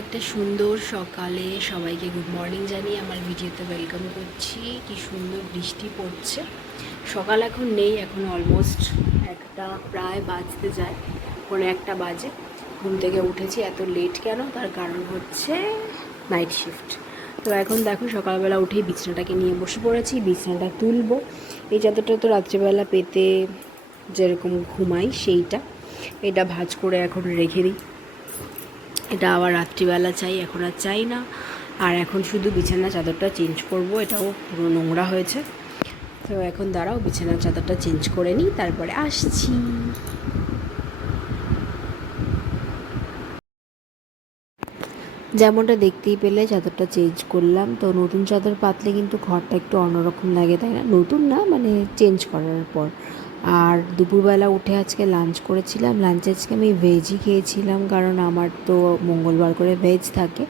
একটা সুন্দর সকালে সবাইকে গুড মর্নিং জানিয়ে আমার ভিডিওতে ওয়েলকাম করছি। কি সুন্দর বৃষ্টি পড়ছে। সকাল এখন নেই, এখন অলমোস্ট একটা প্রায় বাজতে যায় পরে একটা বাজে। ঘুম থেকে উঠেছি এত লেট কেন? তার কারণ হচ্ছে নাইট শিফট তো এখন দেখো সকালবেলা উঠেই বিছানাটাকে নিয়ে বসে পড়েছি, বিছানাটা তুলবো। এই চাদরটা তো রাত্রিবেলা পেতে যেরকম ঘুমাই সেইটা। এটা ভাজ করে এখন রেখে দিই। এটা আবার রাত্রিবেলা চাই, এখন আর চাই না। আর এখন শুধু বিছানা চাদরটা চেঞ্জ করব, এটাও পুরো নোংরা হয়েছে। তো এখন দাঁড়াও, বিছানার চাদরটা চেঞ্জ করে নিই, তারপরে আসছি। যেমনটা দেখতেই পেলে, চাদরটা চেঞ্জ করলাম। তো নতুন চাদর পাতলে কিন্তু ঘরটা একটু অন্যরকম লাগে, তাই না? নতুন না মানে চেঞ্জ করার পর। আর দুপুরবেলা উঠে আজকে লাঞ্চ করেছিলাম। লাঞ্চে আজকে আমি ভেজই খেয়েছিলাম, কারণ আমার তো মঙ্গলবার করে ভেজ থাকে।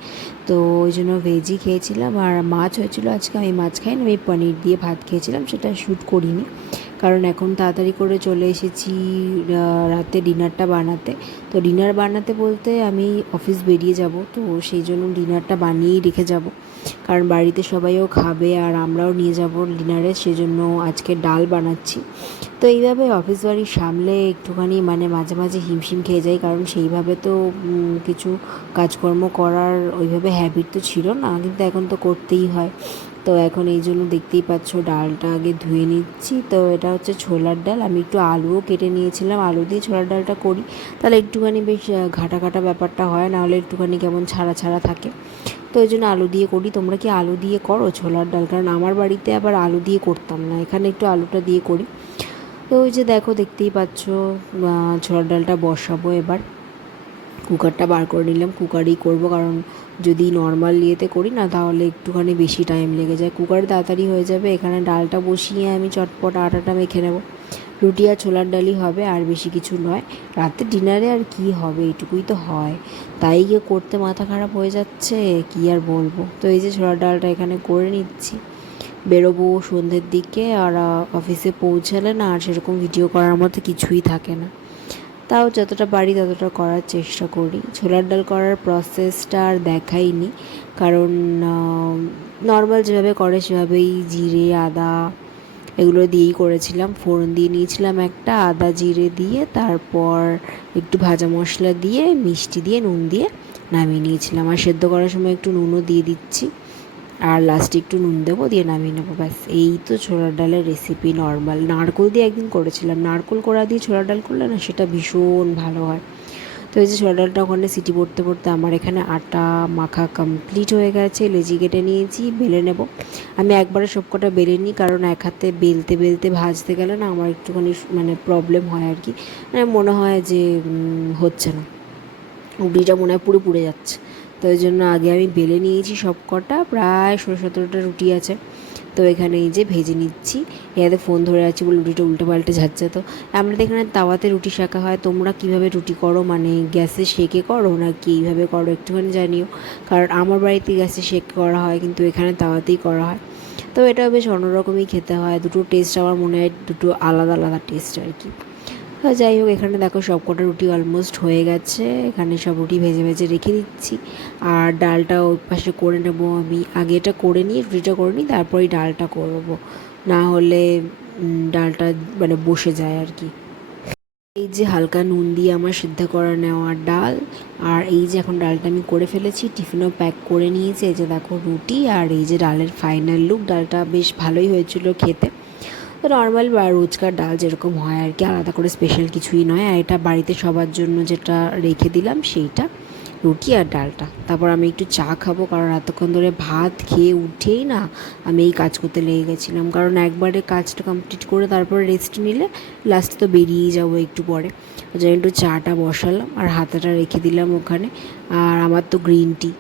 তো ওই জন্য ভেজই খেয়েছিলাম। আর মাছ হয়েছিল আজকে, আমি মাছ খাইনি, আমি পনির দিয়ে ভাত খেয়েছিলাম, সেটা শ্যুট করিনি। কারণ এখন তাড়াতাড়ি করে চলে এসেছি রাতে ডিনারটা বানাতে। তো ডিনার বানাতে বলতে আমি অফিস বেরিয়ে যাব, তো সেই জন্য ডিনারটা বানিয়েই রেখে যাব। কারণ বাড়িতে সবাইও খাবে আর আমরাও নিয়ে যাব ডিনারে, সেজন্য আজকে ডাল বানাচ্ছি। তো এইভাবে অফিস বাড়ি সামলে একটুখানি মানে মাঝে মাঝে হিমশিম খেয়ে যাই, কারণ সেইভাবে তো কিছু কাজকর্ম করার ওইভাবে হ্যাবিট তো ছিল না, কিন্তু এখন তো করতেই হয়। তো এখন এই জন্য দেখতেই পাচ্ছ ডালটা আগে ধুয়ে নিচ্ছি। তো এটা হচ্ছে ছোলার ডাল, আমি একটু আলুও কেটে নিয়েছিলাম, আলু দিয়ে ছোলার ডালটা করি। তাহলে একটুখানি বেশ ঘাটা ঘাটা ব্যাপারটা হয়, নাহলে একটুখানি কেমন ছাড়া ছাড়া থাকে। তো ওই জন্য আলু দিয়ে করি। তোমরা কি আলু দিয়ে করো ছোলার ডাল? কারণ আমার বাড়িতে আবার আলু দিয়ে করতাম না। এখানে একটু আলুটা দিয়ে করি। তো ওই যে দেখো, দেখতেই পাচ্ছ ছোলার ডালটা বসাবো এবার। কুকারটা বার করে নিলাম। কুকারেই করব, কারণ যদি নর্মাল ইয়েতে করি না, তাহলে একটুখানি বেশি টাইম লেগে যায়। কুকার তাড়াতাড়ি হয়ে যাবে। এখানে ডালটা বসিয়ে আমি চটপট আটাটা মেখে নেব। রুটি আর ছোলার ডালই হবে, আর বেশি কিছু নয়। রাতে ডিনারে আর কি হবে? এইটুকুই তো হয়। তাই গিয়ে করতে মাথা খারাপ হয়ে যাচ্ছে, কি আর বলব? তো এই যে ছোলার ডালটা এখানে করে নিচ্ছি। বেরোবো সন্ধ্যের দিকে, আর অফিসে পৌঁছালে না আর সেরকম ভিডিও করার মতো কিছুই থাকে না। তাও যতটা পারি ততটা করার চেষ্টা করি। ছোলার ডাল করার প্রসেসটা আর দেখাইনি। কারণ নর্মাল যেভাবে করে সেভাবেই জিরে, আদা এগুলো দিয়েই করেছিলাম। ফোড়ন দিয়ে নিয়েছিলাম একটা, আদা জিরে দিয়ে, তারপর একটু ভাজা মশলা দিয়ে, মিষ্টি দিয়ে, নুন দিয়ে নামিয়ে নিয়েছিলাম। আর সেদ্ধ করার সময় একটু নুনও দিয়ে দিচ্ছি। আর লাস্টে একটু নুন দেবো, দিয়ে নামিয়ে নেব, ব্যাস। এই তো ছোলার ডালের রেসিপি নর্মাল নারকোল দিয়ে একদিন করেছিলাম। নারকোল কোড়া দিয়ে ছোলার ডাল করলে না সেটা ভীষণ ভালো হয়। তো এই যে ডালটা ওখানে সিটি পড়তে পড়তে আমার এখানে আটা মাখা কমপ্লিট হয়ে গেছে, লেজি কেটে নিয়েছি, বেলে নেব। আমি একবারে সবকটা বেলে নিই, কারণ এক হাতে বেলতে বেলতে ভাজতে গেলে না আমার একটুখানি মানে প্রবলেম হয় আর কি। মানে মনে হয় যে হচ্ছে না। উবড়িটা মনে হয় পুরো পুড়ে যাচ্ছে। তো ওই জন্য আগে আমি বেলে নিয়েছি সব কটা প্রায় ষোলো সতেরোটা রুটি আছে। তো এখানে এই যে ভেজে নিচ্ছি। এতে ফোন ধরে আছি বলে রুটিটা উল্টে পাল্টে ঝাড়ছে তো। আমাদের এখানে তাওয়াতে রুটি শেখা হয়। তোমরা কীভাবে রুটি করো? মানে গ্যাসে সেকে করো না কি এইভাবে করো? একটুখানি জানিও। কারণ আমার বাড়িতে গ্যাসে সেক করা হয় কিন্তু এখানে তাওয়াতেই করা হয়। তো এটা বেশ অন্যরকমই খেতে হয়। দুটো টেস্ট আমার মনে হয় দুটো আলাদা আলাদা টেস্ট আর কি। যাই হোক, এখানে দেখো সব কটা রুটি অলমোস্ট হয়ে গেছে। এখানে সব রুটি ভেজে ভেজে রেখে দিচ্ছি। আর ডালটা ওই পাশে করে নেব আমি। আগে এটা করে নিই রুটিটা করে নিই তারপরেই ডালটা করব। না হলে ডালটা মানে বসে যায় আর কি। এই যে হালকা নুন দিয়ে আমার সিদ্ধ করা নেওয়ার ডাল। আর এই যে এখন ডালটা আমি করে ফেলেছি, টিফিনও প্যাক করে নিয়েছি। এই যে দেখো রুটি আর এই যে ডালের ফাইনাল লুক ডালটা বেশ ভালোই হয়েছিল খেতে। তো নর্মাল রোজকার ডাল যেরকম হয় আর কি, আলাদা করে স্পেশাল কিছুই নয়। আর এটা বাড়িতে সবার জন্য যেটা রেখে দিলাম সেইটা রুটি আর ডালটা। তারপর আমি একটু চা খাব কারণ এতক্ষণ ধরে ভাত খেয়ে উঠেই না আমি এই কাজ করতে লেগে গেছিলাম। কারণ একবারে কাজটা কমপ্লিট করে তারপর রেস্ট নিলে লাস্টে তো বেরিয়েই যাব একটু পরে। ওই জন্য একটু চাটা বসালাম আর হাতাটা রেখে দিলাম ওখানে। আর আমার তো গ্রিন টি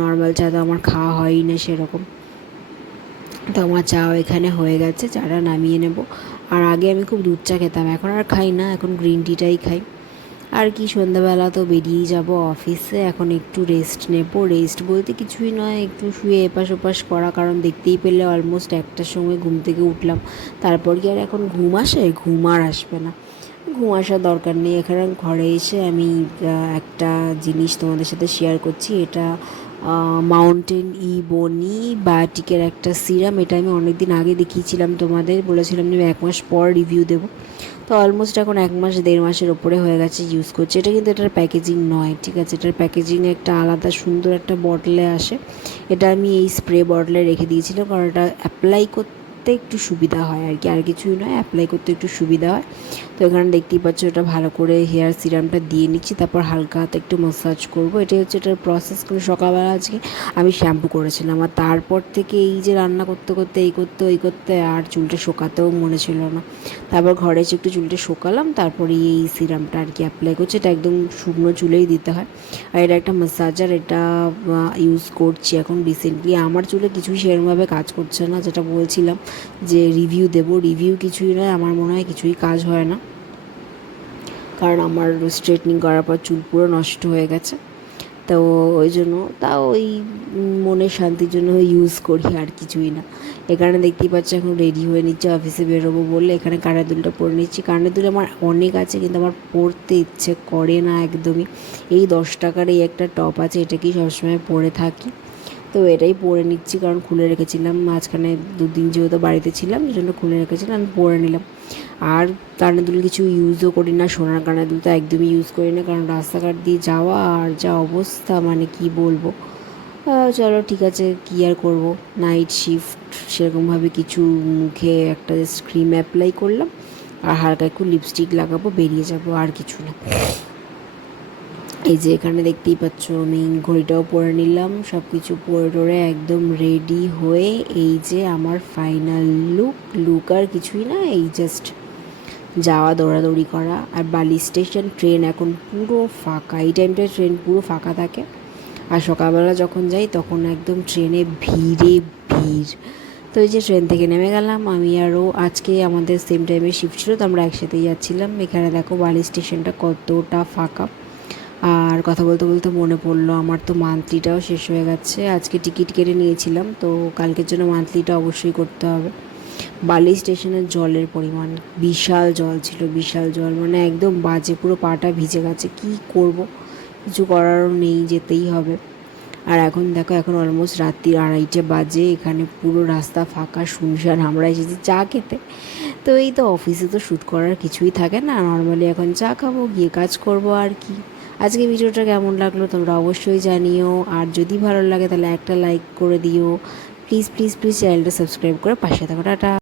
নর্মাল চা তো আমার খাওয়া হয়ই না সেরকম। তো আমার চাও এখানে হয়ে গেছে, চাটা নামিয়ে নেব। আর আগে আমি খুব দুধ চা খেতাম, এখন আর খাই না, এখন গ্রিন টিটাই খাই। আর কি, সন্ধ্যাবেলা তো বেরিয়েই যাব অফিসে এখন একটু রেস্ট নেব। রেস্ট বলতে কিছুই নয়, একটু শুয়ে এপাশ ওপাশ করা কারণ দেখতেই পেলে অলমোস্ট একটার সময় ঘুম থেকে উঠলাম। তারপর কি আর এখন ঘুম আসে? ঘুম আর আসবে না। ঘুম আসার দরকার নেই। এখানে ঘরে এসে আমি একটা জিনিস তোমাদের সাথে শেয়ার করছি, এটা মাউন্টেন ই বনি বায়োটিকের একটা সিরাম এটা আমি অনেক দিন আগে দেখিয়েছিলাম তোমাদের। বলেছিলাম যে এক মাস পর রিভিউ দেবো। তো অলমোস্ট এখন এক মাস, দেড় মাসের ওপরে হয়ে গেছে ইউজ করছে। এটা কিন্তু এটার প্যাকেজিং নয়, ঠিক আছে? এটার প্যাকেজিং একটা আলাদা সুন্দর একটা বটলে আসে। এটা আমি এই স্প্রে বটলে রেখে দিয়েছিলাম, কারণ এটা অ্যাপ্লাই করতে একটু সুবিধা হয় আর কি। আর কিছুই নয় অ্যাপ্লাই করতে একটু সুবিধা হয়। তো এখানে দেখতেই পাচ্ছ ওটা ভালো করে হেয়ার সিরামটা দিয়ে নিচ্ছি, তারপর হালকা হাতে একটু মাসাজ করব। এটাই হচ্ছে এটার প্রসেস করে সকালবেলা আজকে আমি শ্যাম্পু করেছিলাম। আর তারপর থেকে এই যে রান্না করতে করতে, এই করতে, ওই করতে আর চুলটা শোকাতেও মনে ছিল না। তারপর ঘরে এসে একটু চুলটা শোকালাম, তারপরে এই সিরামটা আর কি অ্যাপ্লাই করছি। এটা একদম শুকনো চুলেই দিতে হয়। আর এটা একটা মাসাজার এটা ইউজ করছি এখন রিসেন্টলি আমার চুলে কিছুই সেরকমভাবে কাজ করছে না, যেটা বলছিলাম। যে রিভিউ দেব। রিভিউ কিছুই নয়, আমার মনে হয় কিছুই কাজ হয় না। কারণ আমার স্ট্রেটনিং করার পর চুল পুরো নষ্ট হয়ে গেছে। তো ওই জন্য, তাও ওই মনের শান্তির জন্য ইউজ করি আর কিছুই না। এখানে দেখতেই পাচ্ছি এখন রেডি হয়ে নিচ্ছে অফিসে বেরোবো বলে এখানে কানের দুলটা পরে নিচ্ছি। কানের দুল আমার অনেক আছে, কিন্তু আমার পরতে ইচ্ছে করে না একদমই। এই দশ টাকার এই একটা টপ আছে, এটাকেই সবসময় পরে থাকি। তো এটাই পরে নিচ্ছি, কারণ খুলে রেখেছিলাম। মাঝখানে দুদিন যেহেতু বাড়িতে ছিলাম এই জন্য খুলে রেখেছিলাম, আমি পরে নিলাম। আর কানের দুল কিছু ইউজও করি না, সোনার কানের দুল তো একদমই ইউজ করি না, কারণ রাস্তাঘাট দিয়ে যাওয়া আর যা অবস্থা মানে কি বলব? চলো ঠিক আছে, কী আর করব? নাইট শিফট সেরকমভাবে কিছু মুখে একটা ক্রিম অ্যাপ্লাই করলাম। আর হালকা একটু লিপস্টিক লাগাবো, বেরিয়ে যাব, আর কিছু না। এই যে এখানে দেখতেই পাচ্ছ আমি ঘড়িটাও পরে নিলাম সব কিছু পরে টরে একদম রেডি হয়ে এই যে আমার ফাইনাল লুক লুক আর কিছুই না, এই জাস্ট যাওয়া দৌড়াদৌড়ি করা। আর বালি স্টেশন ট্রেন এখন পুরো ফাঁকা, এই টাইমটায় ট্রেন পুরো ফাঁকা থাকে। আর সকালবেলা যখন যাই, তখন একদম ট্রেনে ভিড়ে ভিড়। তো এই যে ট্রেন থেকে নেমে গেলাম, আমি আরও আজকে আমাদের সেম টাইমে শিফট ছিল, তো আমরা একসাথেই যাচ্ছিলাম। এখানে দেখো বালি স্টেশনটা কতটা ফাঁকা। আর কথা বলতে বলতে মনে পড়ল, আমার তো মান্থলিটাও শেষ হয়ে গেছে। আজকে টিকিট কেটে নিয়েছিলাম, তো কালকের জন্য মান্থলিটা অবশ্যই করতে হবে। বালি স্টেশনের জলের পরিমাণ, বিশাল জল ছিল, বিশাল জল মানে একদম বাজে, পুরো পাটা ভিজে গেছে। কি করব? কিছু করারও নেই, যেতেই হবে। আর এখন দেখো, এখন অলমোস্ট রাত্রির আড়াইটে বাজে, এখানে পুরো রাস্তা ফাঁকা, শুনশান, আমরা এসেছি চা খেতে। তো এই তো অফিসে তো শ্যুট করার কিছুই থাকে না। নর্মালি এখন চা খাব, গিয়ে কাজ করব, আর কি? আজকে ভিডিওটা কেমন লাগল তোমরা অবশ্যই জানিও। আর যদি ভালো লাগে তাহলে একটা লাইক করে দিও। প্লিজ প্লিজ প্লিজ চ্যানেলটা সাবস্ক্রাইব করে পাশে থাকো। টাটা।